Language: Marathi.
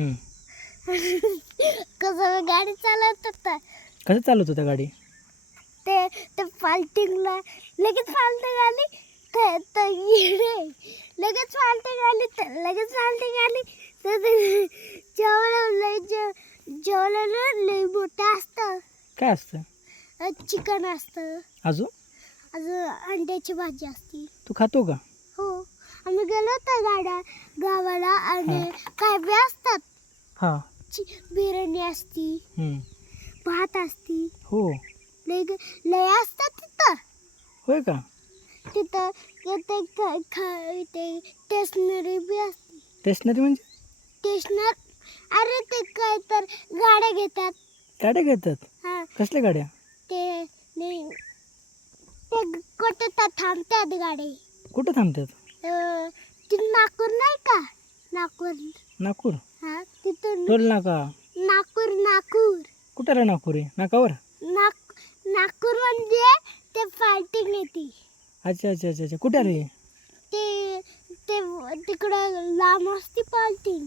हम्म. कसं गाडी चालवत होता कसं चालवत होता गाडी? ते ते फाल्टिंगला लगेच फाल्टिंग आली तर इकडे लगेच फाल्टिंग आली तर लगेच फाल्टिंग आली तर ते जेवणाला लय मोठं असतं. काय असतं? चिकन असतं. अजून अजून अंड्याची भाजी असते. तू खातो का? हो, आम्ही गेलो होतो गावाला आणि काय बी असतात. हां. बिर्याणी असती, भात असती. हो. लय असतात तिथं. होय का? तिथं ते स्टेशनरी बी असते. स्टेशनरी म्हणजे? स्टेशनर अरे ते काय तर गाड्या घेतात. गाड्या घेतात? हा, कसल्या गाड्या? ते ते कुठं तर थांबतात गाडी. कुठं थांबतात? ती नागपूर नाही का? नागपूर? हा, तिथून टोल नाका? नागपूर. कुठं रे नागपूर आहे? नाकावर? नागपूर म्हणजे ते फायटिंग येते. अच्छा अच्छा अच्छा अच्छा. कुठं रे? ते ते तिकडं लांब असते फायटिंग.